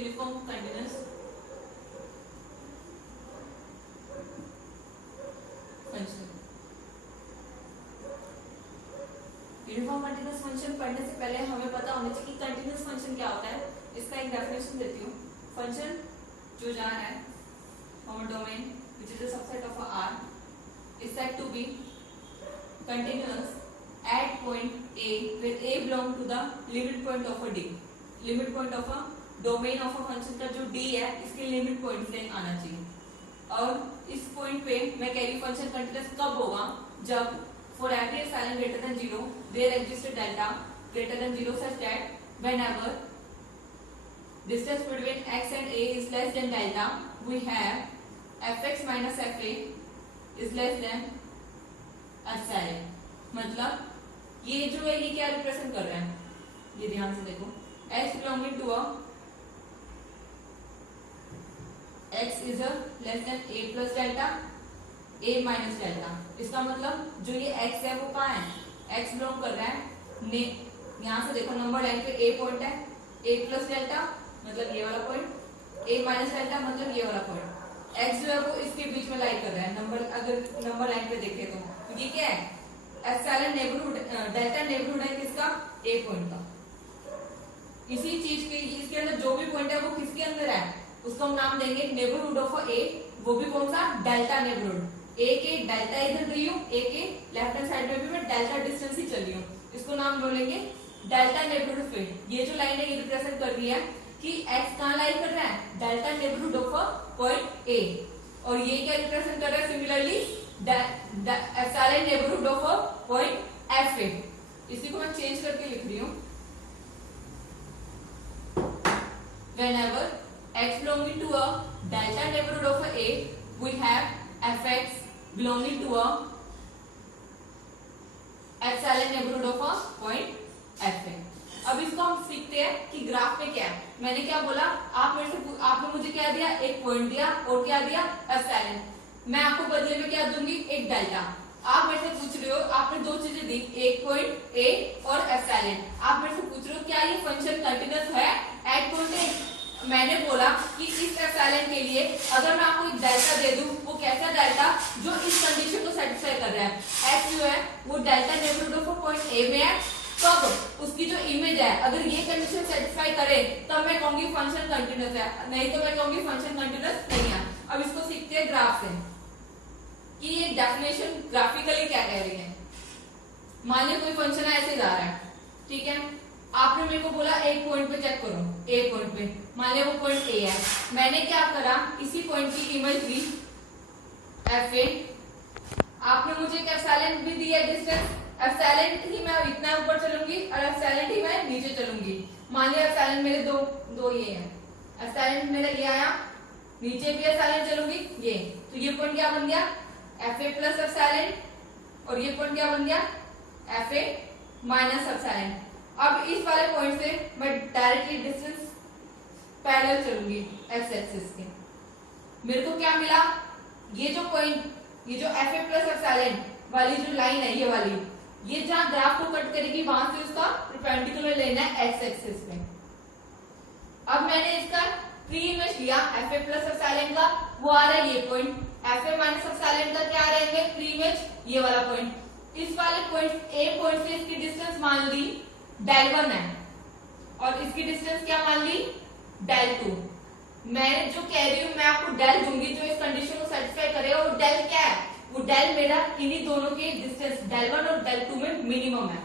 Uniform continuous function. Uniform continuous function पढ़ने से पहले हमें पता होना चाहिए कि कंटिन्यूअस फंक्शन क्या होता है। इसका एक डेफिनेशन देती हूँ। फंक्शन जो जहाँ है from a domain which is a subset of a R is said to be continuous at point A where A belong to the limit point of a D. Limit point of a domain of a function का जो D है इसके limit point से आना चाहिए। और इस point पे मैं कह रही हूँ फंक्शन कंटिन्यूअस कब होगा, जब for every epsilon greater than 0 there exists a delta greater than 0 such that whenever distance between x and A is less than delta we have fx minus fa is less than epsilon। मतलब ये जो है ये क्या represent कर रहा है, ये ध्यान से देखो। x belonging to a x is a less than a plus delta a minus delta। इसका मतलब जो ये x है वो कहाँ है, x बिलोंग कर रहा है यहाँ से देखो नंबर लाइन पे a पॉइंट है, a प्लस डेल्टा मतलब ये वाला पॉइंट, a माइनस डेल्टा मतलब ये वाला पॉइंट। x जो है वो इसके बीच में लाई कर रहा है नंबर, अगर नंबर लाइन पे देखे तो ये क्या है, एप्सिलॉन नेबरहुड, डेल्टा नेबरहुड है किसका, a पॉइंट का। इसी चीज के इसके अंदर जो भी पॉइंट है वो किसके अंदर है, उसको हम नाम देंगे नेबरहुड ऑफ a, वो भी कौन सा, डेल्टा नेबरहुड। a के डेल्टा इधर रही हूँ, a के लेफ्ट हैंड साइड में भी मैं डेल्टा डिस्टेंस ही चली हूँ, इसको नाम बोलेंगे डेल्टा नेबरहुड फील्ड। ये जो लाइन है ये रिप्रेजेंट कर रही है कि x कहाँ लाई कर रहा है, delta neighbourhood of point a, और ये क्या रिप्रेजेंट कर रहा है similarly epsilon neighbourhood of point fa। इसी को मैं चेंज करके लिख रही हूँ, whenever x belonging to a delta neighborhood of a we have fx belonging to a epsilon neighborhood of a point fa। अब इसको हम सीखते हैं कि ग्राफ में क्या है। मैंने क्या बोला, आपने मुझे क्या दिया, एक पॉइंट दिया और क्या दिया, एप्सिलॉन। मैं आपको बदले में क्या दूंगी, एक डेल्टा। आप मेरे से पूछ रहे हो, आपने दो चीजें दी, एक पॉइंट ए और एप्सिलॉन। आप मेरे से पूछ रहे हो क्या ये फंक्शन कंटिन्यूअस है एट पॉइंट ए। मैंने बोला कि इस एप्सिलॉन के लिए अगर मैं आपको एक डेल्टा दे दूं, वो कैसा डेल्टा जो इस कंडीशन को सेटिस्फाई कर रहा है। एक्स जो है वो delta neighbourhood of point A में है, तब उसकी जो इमेज है अगर ये कंडीशन सेटिस्फाई करे तब मैं कहूंगी फंक्शन कंटिन्यूअस है, नहीं तो मैं कहूंगी फंक्शन कंटिन्यूअस नहीं है। अब इसको सीखते हैं ग्राफ से कि ये डेफिनेशन ग्राफिकली क्या कह रही है। मान लीजिए कोई फंक्शन ऐसे जा रहा है, ठीक है, आपने मेरे को बोला एक पॉइंट पे चेक करो, ए पॉइंट पे, मान लिया वो पॉइंट ए है। मैंने क्या करा, इसी पॉइंट की इमेज ली एफ ए, आपने मुझे एक एप्सिलॉन भी दिया डिस्टेंस, एप्सिलॉन ही मैं इतना ऊपर चलूंगी और एप्सिलॉन ही मैं नीचे चलूंगी। मान लिया एप्सिलॉन मेरे दो ये है, एप्सिलॉन मेरा ये आया, नीचे भी एप्सिलॉन चलूंगी ये, तो ये पॉइंट क्या बन गया, एफ ए प्लस एप्सिलॉन, और ये पॉइंट क्या बन गया, एफ ए माइनस एप्सिलॉन। अब इस वाले पॉइंट से मैं डायरेक्टली डिस्टेंस पैरेलल चलूंगी एक्स एक्सिस के। मेरे को क्या मिला, ये जो पॉइंट, ये जो एफ ए प्लस एप्सिलॉन वाली जो लाइन है ये वाली, ये जहां ग्राफ को कट करेगी वहां से उसका परपेंडिकुलर लेना है एक्स एक्सिस पे। अब मैंने इसका प्री इमेज लिया एफ ए प्लस एप्सिलॉन का, वो आ रहा है ये point, F A minus epsilon का क्या रहेंगे प्री इमेज, ये वाला पॉइंट। इस वाले पॉइंट ए पॉइंट से इसकी डिस्टेंस मान ली डेल 1 है और इसकी डिस्टेंस क्या मान ली, डेल 2। मैं जो कह रही हूं मैं आपको डेल दूंगी जो इस कंडीशन को सेटिस्फाई करेगा, वो डेल क्या है, वो डेल मेरा इन्हीं दोनों के डिस्टेंस डेल 1 और डेल 2 में मिनिमम है।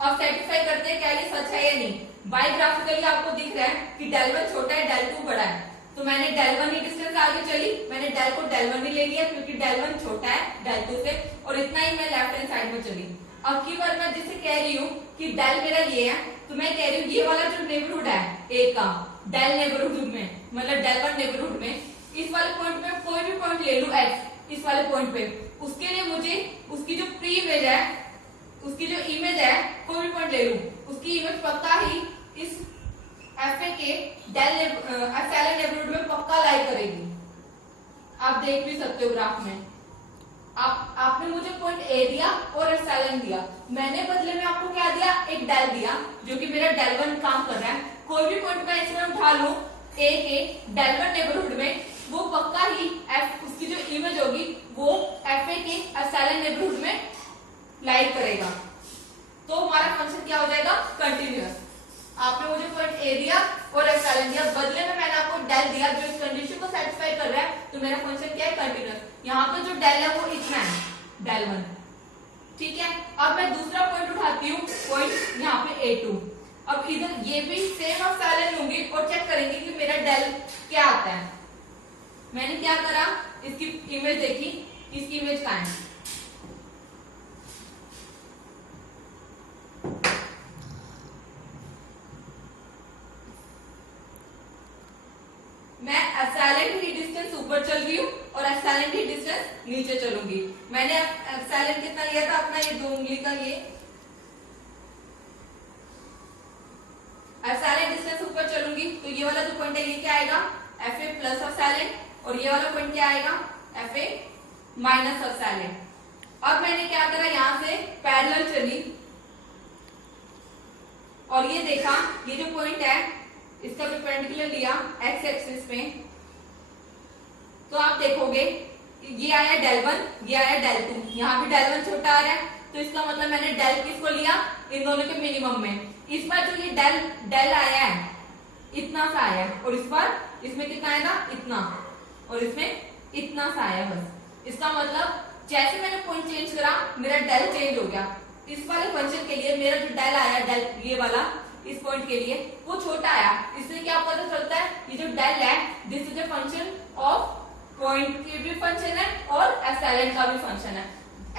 अब सेटिस्फाई करते हैं क्या ये सच है या नहीं। बायोग्राफिकली आपको दिख रहा है कि डेल 1 छोटा है, डेल 2 बड़ा है, तो मैंने डेल 1 ही डिस्टेंस आगे चली, मैंने डेल को डेल 1 ही ले लिया क्योंकि डेल 1 छोटा है डेल 2 से, और इतना ही मैं लेफ्ट हैंड साइड में चली। अब की बार मैं जिसे कह रही हूँ कि डेल मेरा ये है, तो मैं कह रही हूँ ये वाला जो नेबरहुड है ए का, डेल नेबरहुड में मतलब डेल 1 नेबरहुड में, इस वाले पॉइंट में कोई भी पॉइंट ले लूं एक्स, इस वाले पॉइंट पे, उसके लिए मुझे उसकी जो प्री इमेज है, उसकी जो इमेज है, कोई भी पॉइंट ले लूं, उसकी इमेज पक्का ही इस एफ ए के डेल एप्सिलॉन नेबरहुड में पक्का लाई करेगी। आप देख भी सकते हो ग्राफ में। आपने मुझे पॉइंट ए दिया और एप्सिलॉन दिया, मैंने बदले में आपको क्या दिया, एक डेल दिया, जो कि मेरा डेल वन काम कर रहा है। कोई भी पॉइंट मैं इसमें उठा लूं ए के डेल वन नेबरहुड में, वो पक्का ही एफ उसकी जो इमेज होगी वो एफ ए के एप्सिलॉन नेबरहुड में लाइक करेगा, तो हमारा फंक्शन क्या हो जाएगा, कंटिन्यूअस। आपने मुझे पॉइंट ए दिया और एप्सिलॉन दिया, बदले में मैंने आपको डेल दिया जो इस कंडीशन को सेटिस्फाई कर रहा है, तो मेरा फंक्शन क्या है, कंटिन्यूअस। यहाँ पे जो डेल है वो इतना है, डेल वन, ठीक है। अब मैं दूसरा पॉइंट उठाती हूँ, पॉइंट यहाँ पे A2। अब इधर ये भी सेम एप्सिलॉन लूंगी और चेक करेंगे कि मेरा डेल क्या आता है। मैंने क्या करा, इसकी इमेज देखी, इसकी इमेज कहाँ है, मैं एप्सिलॉन की डिस्टेंस ऊपर चल रही हूँ और एप्सिलॉन की डिस्टेंस नीचे चलूंगी। मैंने एप्सिलॉन कितना लिया था अपना, ये 2 उंगली का, ये एप्सिलॉन डिस्टेंस ऊपर चलूंगी तो ये वाला जो पॉइंट है ये क्या आएगा, एफ ए प्लस एप्सिलॉन, और ये वाला पॉइंट क्या आएगा, एफ ए माइनस एप्सिलॉन। अब मैंने क्या करा, यहां से पैरेलल चली और ये देखा, ये जो पॉइंट है इसका परपेंडिकुलर लिया एक्स एक्सिस पे, तो आप देखोगे ये आया डेल वन, ये आया डेल टू, यहाँ भी डेल वन छोटा आ रहा है, तो इसका मतलब मैंने डेल किसको लिया, इन दोनों के मिनिमम में। इस बार जो ये डेल आया है इतना सा आया है, और इस बार इसमें कितना आएगा, इतना, और इसमें इतना सा आया बस। इसका मतलब जैसे मैंने पॉइंट चेंज करा मेरा डेल चेंज हो गया। इस वाले फंक्शन के लिए मेरा जो डेल आया, डेल ये वाला इस पॉइंट के लिए वो छोटा आया, इससे क्या पता चलता है, ये जो डेल है this is a function of point की भी फंक्शन है और एप्सिलॉन का भी फंक्शन है।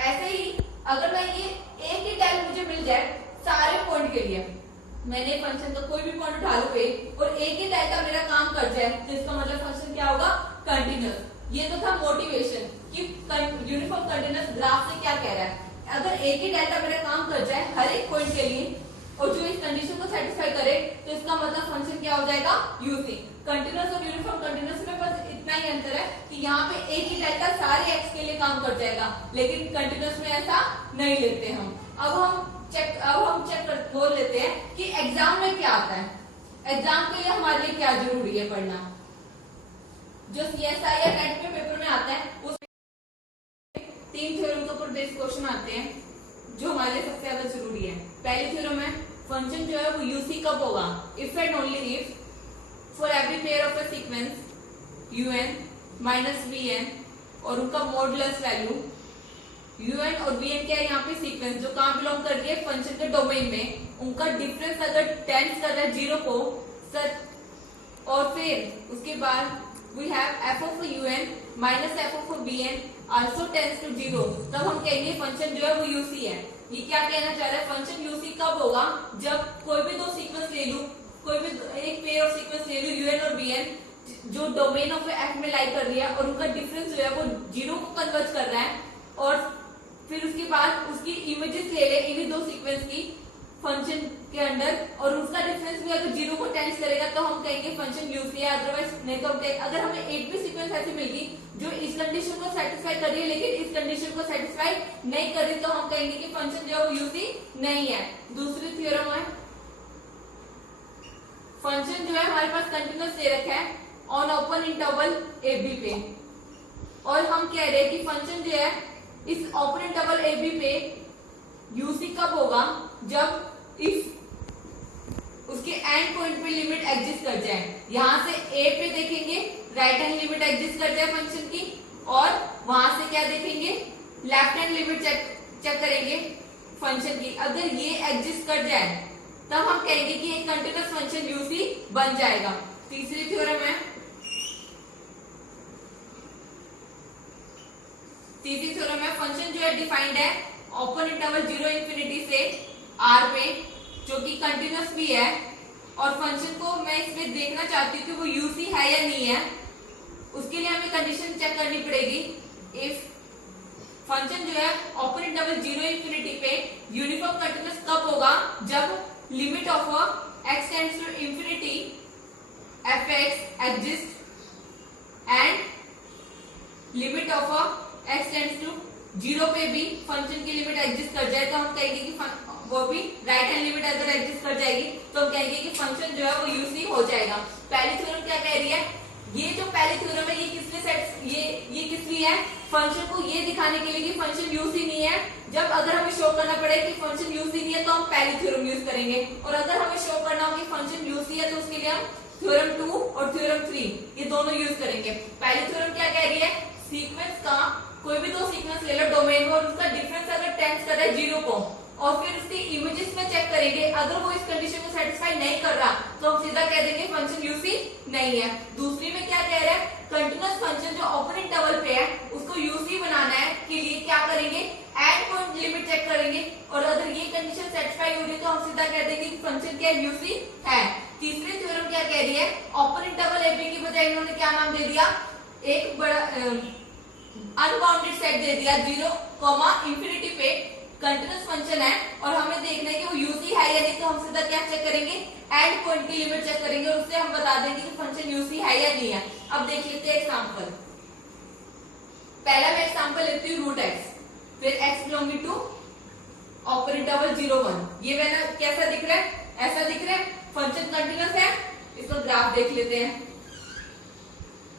ऐसे ही अगर मैं ये एक ही डेल मुझे मिल जाए सारे पॉइंट के लिए, मैंने फंक्शन का कोई भी पॉइंट उठा लो पे और एक ही डेल का मेरा काम कर जाए, तो इसका मतलब फंक्शन क्या होगा, कंटिन्यूअस। ये तो था मोटिवेशन कि यूनिफॉर्म कंटिन्यूअस ग्राफ से क्या कह रहा है। अगर एक ही डेल का मेरा काम कर जाए हर एक पॉइंट के लिए और जो इस कंडीशन को सेटिस्फाई करे, तो इसका मतलब फंक्शन क्या हो जाएगा, यूसी। कंटिन्यूअस और यूनिफॉर्म कंटिन्यूअस में बस इतना ही अंतर है कि यहाँ पे एक ही डेल्टा सारे एक्स के लिए काम कर जाएगा, लेकिन कंटिन्यूअस में ऐसा नहीं लेते हम। अब हम चेक बोल लेते हैं कि एग्जाम में क्या आता है। एग्जाम के लिए हमारे लिए क्या जरूरी है पढ़ना, जो CSI या नेट में पेपर में आता है उस 3 थ्योरम के ऊपर बेस्ड क्वेश्चन आते हैं जो हमारे लिए सबसे ज्यादा जरूरी है। पहली थ्योरम है फंक्शन जो है वो यूसी कब होगा, if and only if for every pair of a sequence un minus vn और उनका मॉडुलस वैल्यू un और vn क्या है, यहाँ पे सीक्वेंस जो कहाँ बिलोंग कर रही है, फंक्शन के डोमेन में, उनका डिफरेंस अगर टेंस कर रहा है 0 को सर, और फिर उसके बाद we have f of un minus f of vn also tends to 0, तब हम कहेंगे फंक्शन जो है वो यूसी है। ये क्या कहना चाह रहा है, फंक्शन यूसी कब होगा, जब कोई भी 2 सीक्वेंस ले लूं, कोई भी एक पेयर ऑफ सीक्वेंस ले लूं un और vn जो डोमेन ऑफ f में लाई कर रही है और उनका डिफरेंस जो है वो 0 को कन्वर्ज कर रहा है, और फिर उसके बाद उसकी इमेजेस ले ले इन्हीं 2 सीक्वेंस की फंक्शन के अंदर, और उसका डिफरेंस भी अगर 0 को टेंस करेगा तो हम कहेंगे फंक्शन यूसी है। अदरवाइज नहीं तो अगर हमें एक भी सीक्वेंस ऐसी मिल गई जो इस कंडीशन को सेटिस्फाई कर रही है लेकिन इस कंडीशन को सेटिस्फाई नहीं कर रही, तो हम कहेंगे कि फंक्शन जो है वो यूसी नहीं है। दूसरी थ्योरम है फंक्शन जो है हमारे पास कंटिन्यूअस दे रखा है on open interval A B पे, और हम कह रहे हैं कि फंक्शन जो है इस ओपन इंटरवल ए बी पे यूसी कब होगा, जब इफ उसके एंड पॉइंट पे लिमिट एग्जिस्ट कर जाए। यहां से ए पे देखेंगे राइट हैंड लिमिट एग्जिस्ट कर जाए फंक्शन की, और वहां से क्या देखेंगे, लेफ्ट हैंड लिमिट चेक करेंगे फंक्शन की। अगर ये एग्जिस्ट कर जाए तब हम कहेंगे कि एक कंटिन्यूअस फंक्शन यूसी बन जाएगा। तीसरी थ्योरम है, तीसरी थ्योरम है फंक्शन जो है डिफाइंड है ओपन इंटरवल 0 इंफिनिटी से r पे, जो कि कंटिन्यूअस भी है, और फंक्शन को मैं इसमें देखना चाहती हूँ कि वो यूसी है या नहीं है। उसके लिए हमें कंडीशन चेक करनी पड़ेगी। इफ फंक्शन जो है ओपन इंटरवल 0 इंफिनिटी पे यूनिफॉर्म कंटिन्यूअस कब होगा, जब limit of x tends to infinity fx exist and limit of x tends to zero पे भी फंक्शन की लिमिट एग्जिस्ट कर जाए तो हम कहेंगे कि वो भी राइट हैंड लिमिट अगर एग्जिस्ट कर जाएगी तो हम कहेंगे कि फंक्शन जो है वो यूसी हो जाएगा। पहली थ्योरम क्या कह रही है, ये जो पहली थ्योरम है ये किस लिए सेट ये किस लिए है, फंक्शन को ये दिखाने के लिए कि फंक्शन यूसी नहीं है। जब अगर हमें शो करना पड़े कि फंक्शन यूसी नहीं है तो हम पहली थ्योरम यूज करेंगे, और अगर हमें शो करना हो कि फंक्शन यूसी है तो उसके लिए हम थ्योरम 2 और थ्योरम 3 ये दोनों यूज करेंगे। पहली थ्योरम क्या कह रही है, सीक्वेंस का कोई भी दो सीक्वेंस ले लो डोमेन में और उसका डिफरेंस अगर टेंस कर रहा है जीरो को और फिर उसकी इमेजेस में चेक करेंगे, अगर वो इस कंडीशन को सेटिस्फाई नहीं कर रहा तो हम सीधा कह देंगे फंक्शन यूसी नहीं है। दूसरी में क्या कह रहा है, कंटीन्यूअस फंक्शन जो अपर इंटरवल पे है उसको यूसी बनाना है के लिए क्या करेंगे, एंड पॉइंट लिमिट चेक करेंगे, और अगर ये कंडीशन सेटिस्फाई हो रही तो हम सीधा कह देंगे कि फंक्शन क्या यूसी है। तीसरी थ्योरम क्या कह रही है, अपर इंटरवल एबी की बजाय इन्होंने क्या नाम दे दिया, एक बड़ा अनबाउंडेड सेट दे दिया 0, इंफिनिटी पे कंटीन्यूअस फंक्शन है और हमें देखना है कि वो यूसी है या नहीं, तो हम सीधा क्या चेक करेंगे, एंड पॉइंट की लिमिट चेक करेंगे और उससे हम बता देंगे कि फंक्शन यूसी है या नहीं है। अब देख लेते हैं एग्जांपल। पहला मैं एग्जांपल लेती हूँ रूट एक्स, फिर X belonging to upper interval 0 1। ये मैंने कैसा दिख रहा है, ऐसा दिख रहा है, फंक्शन कंटीन्यूअस है। इसका ग्राफ देख लेते हैं।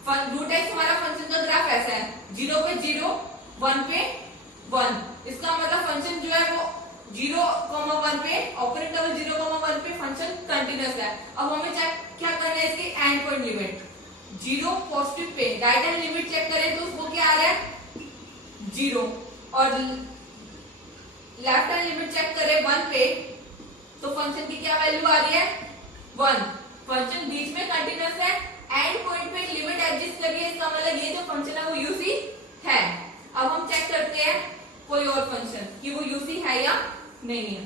रूट एक्स हमारा फंक्शन का ग्राफ ऐसा है, 0 पे 0, 1 पे 1। इसका मतलब फंक्शन जो है वो 0,1 पे अपर इंटरवल 0,1 पे फंक्शन कंटीन्यूअस है। अब हमें चेक क्या करना है, इसकी and point limit 0 positive pay right hand limit check करें तो उसको क्या आ रहा है 0, और लेफ्ट हैंड लिमिट चेक करें 1 पे तो फंक्शन की क्या वैल्यू आ रही है 1। फंक्शन बीच में कंटीन्यूअस है, एंड पॉइंट पे लिमिट एग्जिस्ट कर रही है, इसका मतलब ये जो फंक्शन है वो यूसी है। अब हम चेक करते हैं कोई और फंक्शन कि वो यूसी है या नहीं है।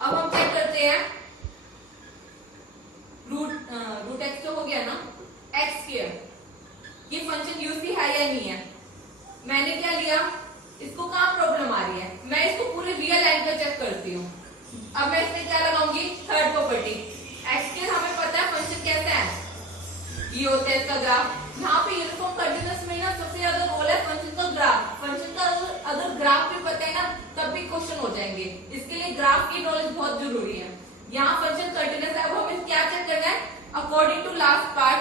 अब हम चेक करते हैं रूट एक्स तो हो गया ना, एक्स स्क्वायर, ये फंक्शन यूसी है या नहीं है। मैंने क्या लिया, इसको कहाँ प्रॉब्लम आ रही है, मैं इसको पूरे रियल लाइन पे चेक करती हूँ। अब मैं इसमें क्या लगाऊंगी, थर्ड प्रॉपर्टी। एक्स स्क्वायर हमें पता है फंक्शन कैसा है, ये होता है इसका ग्राफ। यहाँ पे यूनिफॉर्म कंटीन्यूअस में ना सबसे ज्यादा रोल है फंक्शन का ग्राफ। फंक्शन का अगर ग्राफ भी पता है ना तब भी क्वेश्चन हो जाएंगे, इसके लिए ग्राफ की नॉलेज बहुत जरूरी है। यहाँ फंक्शन कंटीन्यूअस है, अब हमें क्या चेक करना है, according to last part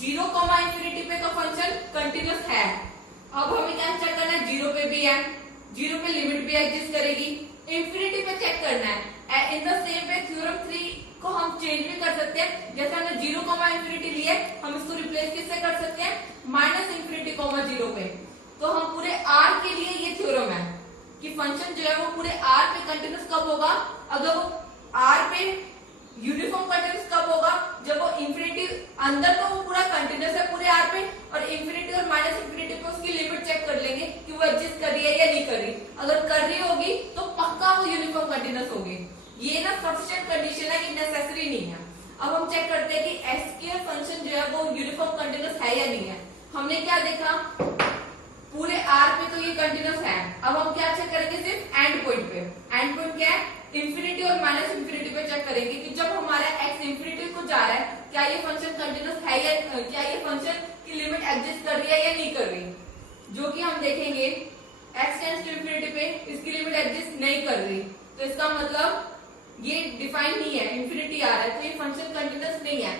0, infinity पे तो फंक्शन कंटीन्यूअस है। अब हमें क्या चेक करना है, 0 पे भी है, 0 पे लिमिट भी एग्जिस्ट करेगी, इंफिनिटी पे चेक करना है। In the same way theorem 3 को हम चेंज भी कर सकते हैं, जैसे हमने 0, इंफिनिटी लिया हम इसको रिप्लेस किससे कर सकते हैं, -इंफिनिटी, 0 पे। तो हम पूरे r के लिए ये थ्योरम है कि फंक्शन जो है वो पूरे r पे कंटीन्यूअस कब होगा, अगर वो r पे यूनिफॉर्म कंटीन्यूअस कब होगा, जब वो इंफिनिटी अंदर तो वो पूरा कंटीन्यूअस है पूरे r पे, और इंफिनिटी और -इंफिनिटी पे उसकी लिमिट चेक कर लेंगे कि वो एग्जिस्ट कर रही है या नहीं कर रही। अगर कर रही होगी तो पक्का वो यूनिफॉर्म कंटीन्यूअस होगी। ये ना सफिशिएंट कंडीशन है कि नेसेसरी नहीं है। अब हम चेक करते हैं कि एक्स स्क्वायर फंक्शन जो है वो यूनिफॉर्म कंटीन्यूअस है या नहीं है। हमने क्या देखा, पूरे आर पे तो ये कंटीन्यूअस है। अब हम क्या चेक करेंगे, सिर्फ एंड पॉइंट पे। एंड पॉइंट क्या है, इंफिनिटी और -इंफिनिटी पे चेक करेंगे कि जब हमारा एक्स इंफिनिटी को जा रहा है क्या ये फंक्शन कंटीन्यूअस है या क्या ये फंक्शन की लिमिट एग्जिस्ट कर रही है या नहीं कर रही, जो कि हम देखेंगे एक्स टेंड्स टू इंफिनिटी पे इसकी लिमिट एग्जिस्ट नहीं कर रही, तो इसका मतलब ये डिफाइन नहीं है, इंफिनिटी आ रहा है तो ये फंक्शन कंटीन्यूअस नहीं है,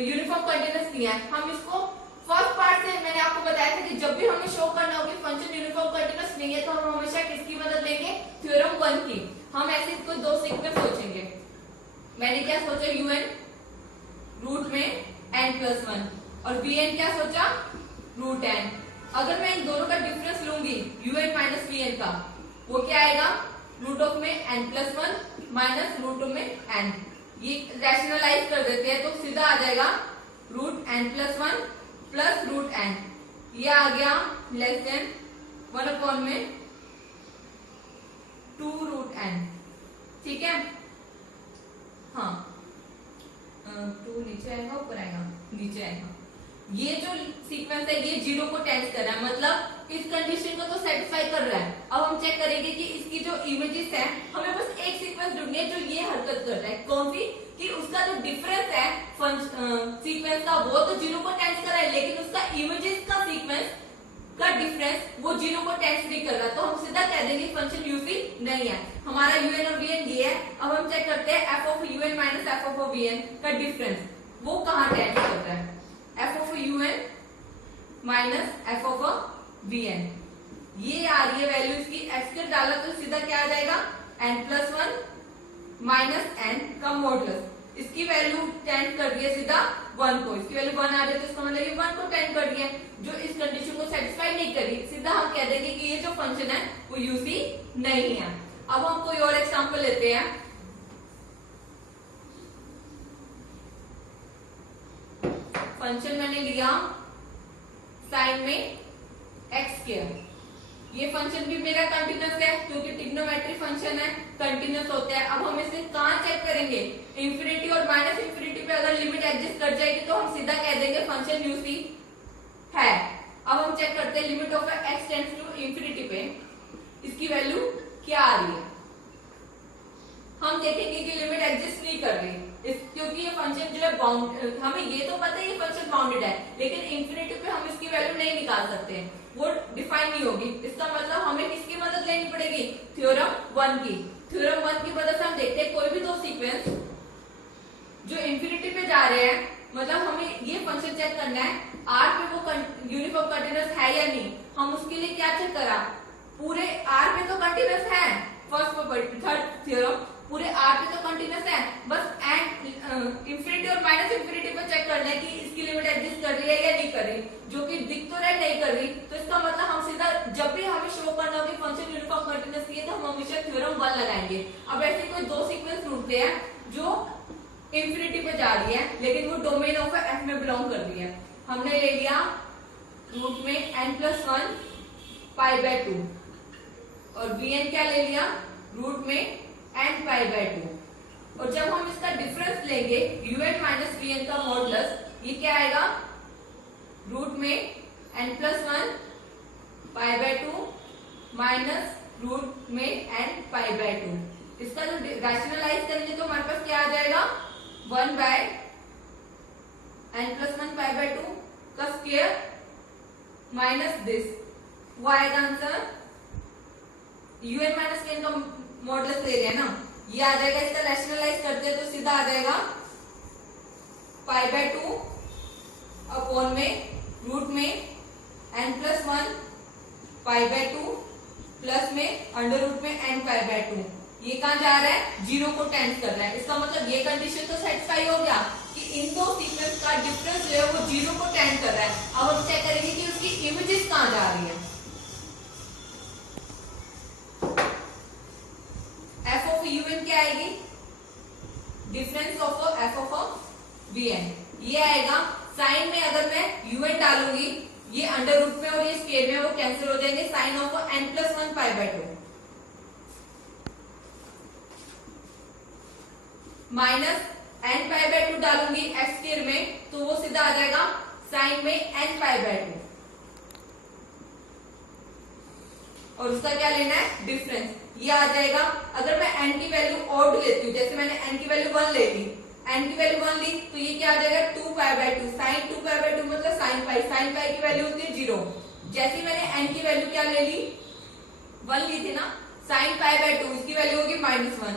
यूनिफॉर्म कंटीन्यूअस नहीं है। हम इसको फर्स्ट पार्ट से मैंने आपको बताया था कि जब भी हमें शो करना होगी फंक्शन यूनिफॉर्म कंटीन्यूअस नहीं है तो हम हमेशा किसकी मदद लेंगे, थ्योरम 1 की। हम ऐसे कोई दो सीक्वेंस सोचेंगे, मैंने क्या सोचा, un रूट में n+1 और vn क्या सोचा, रूट n। अगर मैं इन दोनों का डिफरेंस लूंगी un माइनस vn का, वो क्या आएगा, रूट ऑफ में n+1 माइनस रूट में n। ये रैशनलाइज कर देते हैं तो सीधा आ जाएगा root n+1 plus root n। ये आ गया लेस देन 1 में 2 रूट n। ठीक है, हाँ 2 नीचे आएगा ऊपर आएगा, नीचे आएगा। ये जो सीक्वेंस है ये 0 को टेंस कर रहा है, मतलब इस कंडीशन को तो सेटिस्फाई कर रहा है। अब हम चेक करेंगे कि इसकी जो इमेजेस है, हमें बस एक सीक्वेंस ढूंढनी है जो ये हरकत कर रहा है। कौन सी, कि उसका जो डिफरेंस है सीक्वेंस का वो तो 0 को टेंस कर रहा है, लेकिन उसका इमेजेस का सीक्वेंस का डिफरेंस वो 0 को टेंस नहीं कर रहा, तो हम सीधा कह देंगे फंक्शन यूसी नहीं है। हमारा un और vn ये है। अब हम चेक करते हैं f of un minus f of vn का डिफरेंस वो कहाँ टेंस कर रहा है। f of un minus f of vn, ये आ रही है वैल्यू इसकी, x के डाला तो सीधा क्या आ जाएगा n+1 माइनस n का मॉडुलस, इसकी वैल्यू टेंड कर दिया सीधा 1 को, इसकी वैल्यू 1 आ जाए तो इसका मतलब ये 1 को टेंड कर दिया, जो इस कंडीशन को सेटिस्फाई नहीं करी, सीधा हम कह देंगे कि ये जो फंक्शन है वो यूसी नहीं है। अब हम कोई और एग्जांपल लेते हैं। फंक्शन मैंने लिया साइन में x², ये फंक्शन भी मेरा कंटिन्यूअस है क्योंकि ट्रिग्नोमेट्री फंक्शन है, कंटिन्यूअस होता है। अब हम इसे कहां चेक करेंगे, इंफिनिटी और माइनस इंफिनिटी पे अगर लिमिट एग्जिस्ट कर जाएगी तो हम सीधा कह देंगे फंक्शन यूसी है। अब हम चेक करते हैं limit of x tends to infinity पे इसकी वैल्यू क्या आ रही है। हम देखेंगे कि लिमिट एग्जिस्ट नहीं कर रही क्योंकि ये फंक्शन जो है बाउंड, हमें ये तो पता है ये फंक्शन बाउंडेड है, लेकिन इंफिनिटी पे हम इसकी वैल्यू नहीं निकाल सकते हैं, वो डिफाइन नहीं होगी। इसका मतलब हमें किसकी मदद लेनी पड़ेगी, थ्योरम 1 की। थ्योरम 1 की मदद से हम देखते हैं कोई भी दो सीक्वेंस जो इंफिनिटी पे जा रहे हैं, मतलब हमें ये फंक्शन चेक करना है R पे वो यूनिफॉर्म कंटीन्यूअस है या नहीं। हम उसके लिए क्या चेक करा, पूरे R पे तो कंटीन्यूअस है, फर्स्ट थर्ड थ्योरम पूरे R पे तो कंटीन्यूअस है, बस एंड इंफिनिटी और माइनस इंफिनिटी पे चेक करना है कि इसकी लिमिट एग्जिस्ट कर रही है या नहीं कर रही, जो कि दिख तो रहा नहीं कर रही। तो इसका मतलब हम सीधा जब भी हमें शो करना हो कि फंक्शन यूनिफॉर्म कंटीन्यूअस है तो हम हमेशा थ्योरम 1 लगाएंगे। अब ऐसे कोई दो सीक्वेंस ढूंढते हैं जो इंफिनिटी पे जा रही है लेकिन वो डोमेन ऑफ f में बिलोंग कर रही है। हमने ले लिया रूट में n+1 π/2 और vn क्या ले लिया रूट में n π/2, और जब हम इसका डिफरेंस लेंगे un माइनस vn का मॉडुलस, ये क्या आएगा रूट में n+1 π/2 माइनस रूट में n π/2। इसका जो रैशनलाइज करेंगे तो हमारे पास क्या आ जाएगा 1 बाय n+1 π/2 का स्क्वायर माइनस दिस, वो आएगा आंसर। un माइनस vn का मॉडुलस ले रहे हैं ना, ये आ जाएगा, इसका रैशनलाइज करते हैं तो सीधा आ जाएगा π/2 अपॉन में रूट में n+1 π/2 प्लस में अंडर रूट में n π/2। ये कहां जा रहा है 0 को टेंस कर रहा है, इसका मतलब ये कंडीशन तो सेटिस्फाई हो गया कि इन दो सीक्वेंस का डिफरेंस जो है वो 0 को टेंस कर रहा है। अब हम चेक करेंगे कि उसकी इमेजेस कहां जा रही है। f ऑफ un क्या आएगी, difference of f of vn, ये आएगा साइन में अगर मैं un डालूंगी ये अंडर रूट में और ये स्क्वायर में वो कैंसिल हो जाएंगे, sign of n+1 π/2 minus n π/2 डालूंगी x स्क्वायर में तो वो सीधा आ जाएगा साइन में n π/2, और उसका क्या लेना है डिफरेंस, ये आ जाएगा। अगर मैं n की वैल्यू ऑड लेती हूँ, जैसे मैंने n की वैल्यू 1 ले ली, n की वैल्यू 1 ली तो ये क्या आ जाएगा 2 π/2, साइन 2 π/2 मतलब साइन पाई की वैल्यू होती है 0। जैसे मैंने n की वैल्यू क्या ले ली 1 ली थी ना, साइन π/2 इसकी वैल्यू होगी -1,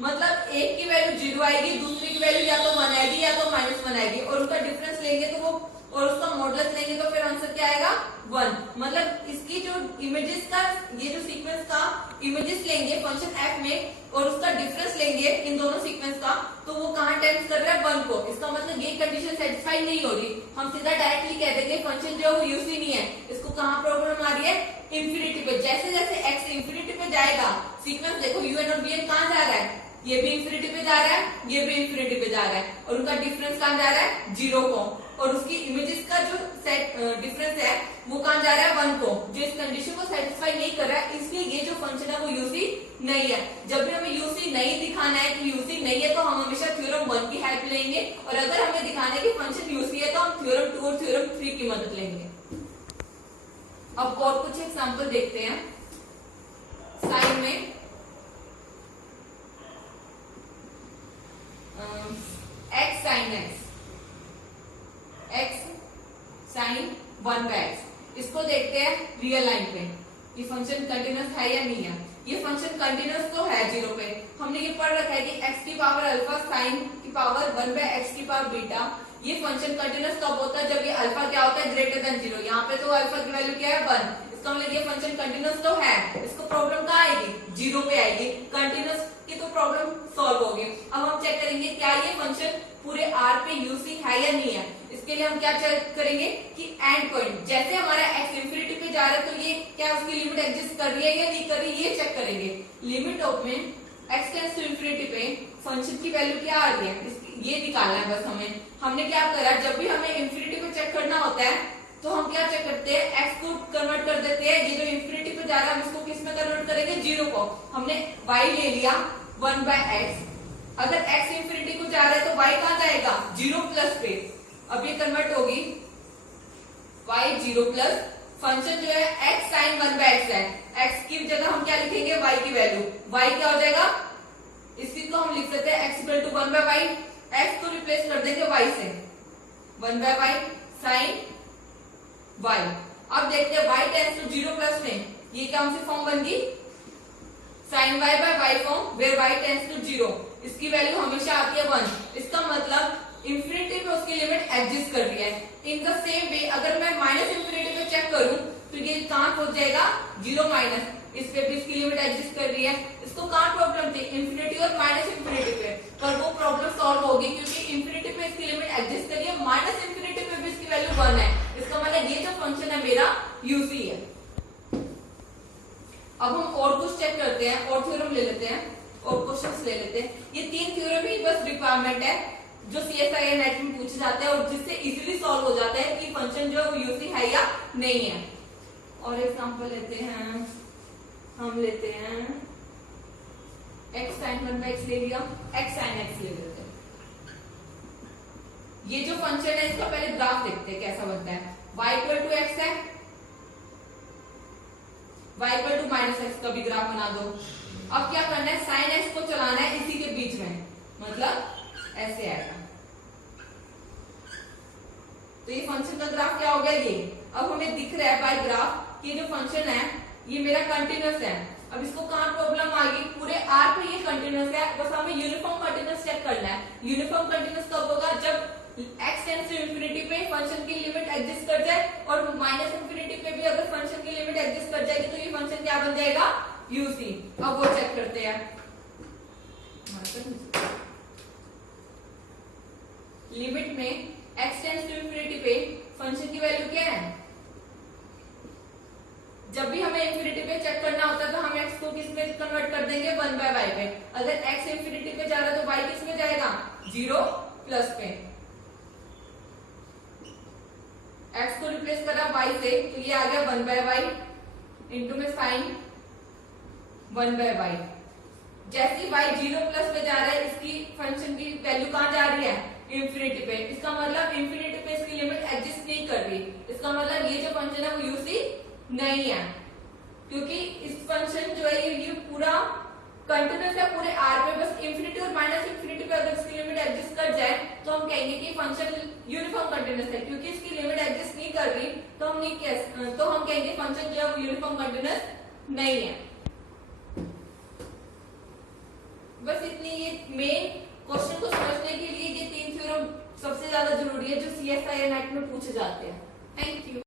मतलब एक की वैल्यू 0 आएगी, दूसरी की वैल्यू या तो 1 आएगी या तो -1 आएगी, और उसका डिफरेंस लेंगे तो वो और उसका मॉडुलस लेंगे तो फिर आंसर क्या आएगा 1। मतलब इसकी जो इमेजेस का ये जो सीक्वेंस का इमेजेस लेंगे फंक्शन f में और उसका डिफरेंस लेंगे इन दोनों सीक्वेंस का, तो वो कहां टेंस कर रहा है 1 को। इसका मतलब ये कंडीशन सेटिस्फाई नहीं हो रही, हम सीधा डायरेक्टली कह देंगे फंक्शन जो है वो यूसी नहीं है। इसको कहां प्रॉब्लम आ रही है इंफिनिटी पे। जैसे जैसे x इंफिनिटी पे जाएगा सीक्वेंस देखो un और vn कहां जा रहा है, ये भी इंफिनिटी पे जा रहा है, ये भी इंफिनिटी पे जा रहा है, और उनका डिफरेंस कहां जा रहा है 0 को, और उसकी इमेजेस का जो डिफरेंस है वो कहां जा रहा है 1 को, जो इस कंडीशन को सेटिस्फाई नहीं कर रहा है। इसलिए ये जो फंक्शन है वो यूसी नहीं है। जब भी हमें यूसी नहीं दिखाना है कि यूसी नहीं है तो हम हमेशा थ्योरम 1 की हेल्प लेंगे, और अगर हमें दिखाना है कि फंक्शन यूसी है तो हम थ्योरम 2 और थ्योरम 3 की मदद लेंगे। अब और कुछ एग्जांपल देखते हैं। साइन में x साइन 1 का x, इसको देखते हैं रियल लाइन पे ये फंक्शन कंटिन्यूअस है या नहीं है। ये फंक्शन कंटिन्यूअस तो है 0 पे। हमने ये पढ़ रखा है कि x की पावर अल्फा साइन की पावर 1/x की पावर बीटा। ये फंक्शन कंटिन्यूअस कब होता है, जब ये अल्फा क्या होता है ग्रेटर देन 0। यहाँ पे तो अल्फा की वैल्यू क्या है 1, इसका मतलब ये फंक्शन कंटिन्यूअस तो है। इसको प्रॉब्लम कहाँ आएगी 0 पे आएगी। कंटिन्यूअस की तो प्रॉब्लम सॉल्व होगी। अब हम चेक करेंगे क्या ये फंक्शन पूरे r पे यूसी है या नहीं है। इसके लिए हम क्या चेक करेंगे कि एंड पॉइंट जैसे हमारा x इंफिनिटी पे जा रहा है तो ये क्या उसकी लिमिट एग्जिस्ट कर रही है या नहीं कर रही, ये चेक करेंगे। लिमिट ऑफ में x टेंड्स टू इंफिनिटी पे फंक्शन की वैल्यू क्या आ रही है ये निकालना है बस हमें। हमने क्या करा, जब भी हमें इंफिनिटी पे चेक करना होता है तो हम क्या चेक करते हैं, x को कन्वर्ट कर देते हैं। ये जो इंफिनिटी पे जा रहा है हम इसको किस में कन्वर्ट करेंगे 0 को। हमने y ले लिया 1/x। अगर x इंफिनिटी को जा रहा है तो y कहां जाएगा 0 प्लस पे। अब ये कन्वर्ट होगी y 0 प्लस फंक्शन जो है x sin 1/x है। x की जगह हम क्या लिखेंगे y की वैल्यू। y क्या हो जाएगा, इसी को हम लिख सकते हैं x equal to 1/y। x को रिप्लेस कर देंगे y से 1/y sin y। अब देखते हैं y टेंड्स टू 0 प्लस में ये क्या हमसे फॉर्म बन गई sin y by y form where y tends to 0। इसकी वैल्यू हमेशा आती है 1। इसका मतलब इंफिनिटी पे उसकी लिमिट एग्जिस्ट कर रही है। इन द सेम वे अगर मैं माइनस इंफिनिटी पे चेक करूं तो ये कहां पहुंच जाएगा 0 माइनस। इस पे भी इसकी लिमिट एग्जिस्ट कर रही है। इसको कहां प्रॉब्लम थी इंफिनिटी और माइनस इंफिनिटी पे, पर वो प्रॉब्लम सॉल्व होगी क्योंकि इंफिनिटी पे इसकी लिमिट एग्जिस्ट कर रही है, माइनस इंफिनिटी पे भी इसकी वैल्यू 1 है। इसका मतलब ये जो फंक्शन है मेरा यूसी है। अब हम और कुछ चेक करते हैं, और थ्योरम ले लेते हैं और क्वेश्चंस ले लेते हैं। ये 3 थ्योरम ही बस रिक्वायरमेंट है जो सीएसआईआर नेट में पूछे जाते हैं और जिससे इजीली सॉल्व हो जाता है कि फंक्शन जो यूसी है या नहीं है। और एग्जांपल लेते हैं, हम लेते हैं x sin 1/x ले लिया, x sin x ले लेते हैं। ये जो फंक्शन है इसका पहले ग्राफ देखते हैं कैसा बनता है। y इक्वल टू x है, y इक्वल टू -x का भी ग्राफ बना दो। अब क्या करना है sin x को चलाना है इसी के बीच में, मतलब ऐसे आएगा। तो ये फंक्शन का ग्राफ क्या हो गया ये। अब हमें दिख रहा है बाय ग्राफ कि जो फंक्शन है ये मेरा कंटिन्यूअस है। अब इसको कहां प्रॉब्लम आ गई, पूरे r पे ये कंटिन्यूअस है, बस हमें यूनिफॉर्म कंटिन्यूअस चेक करना है। यूनिफॉर्म कंटिन्यूअस कब होगा, जब x टेंड्स टू इंफिनिटी पे फंक्शन की लिमिट एग्जिस्ट कर जाए और माइनस इंफिनिटी पे भी अगर फंक्शन की लिमिट एग्जिस्ट कर जाएगी तो ये फंक्शन क्या बन जाएगा यूसी। अब वो चेक करते हैं। लिमिट में x टेंड्स टू इंफिनिटी पे फंक्शन की वैल्यू क्या है। जब भी हमें इंफिनिटी पे चेक करना होता है तो हम x को किस में कन्वर्ट कर देंगे 1/y पे। अगर x इंफिनिटी पे जा रहा है तो y किस में जाएगा 0 प्लस पे। x को रिप्लेस करा y से तो ये आ गया 1/y इंटू में साइन 1/y। जैसे y 0 प्लस पे जा रहा है इसकी फंक्शन की वैल्यू कहां जा रही है इंफिनिटी पे। इसका मतलब इंफिनिटी पे इसकी लिमिट एग्जिस्ट नहीं कर रही। इसका मतलब ये जो फंक्शन है वो यूसी नहीं है, क्योंकि इस फंक्शन जो है ये पूरा कंटिन्यूअस है पूरे r पे। बस इंफिनिटी और माइनस इंफिनिटी पे अगर इसकी लिमिट एग्जिस्ट कर जाए तो हम कहेंगे कि फंक्शन यूनिफॉर्म कंटिन्यूअस है। क्योंकि इसकी लिमिट एग्जिस्ट नहीं कर रही तो हम कहेंगे फंक्शन जो है वो यूनिफॉर्म कंटिन्यूअस नहीं है। बस इतनी ये मेन क्वेश्चन को समझने के लिए ये 3 थ्योरम सबसे ज्यादा जरूरी है जो सीएसआईआर नेट में पूछे जाते हैं। Thank you.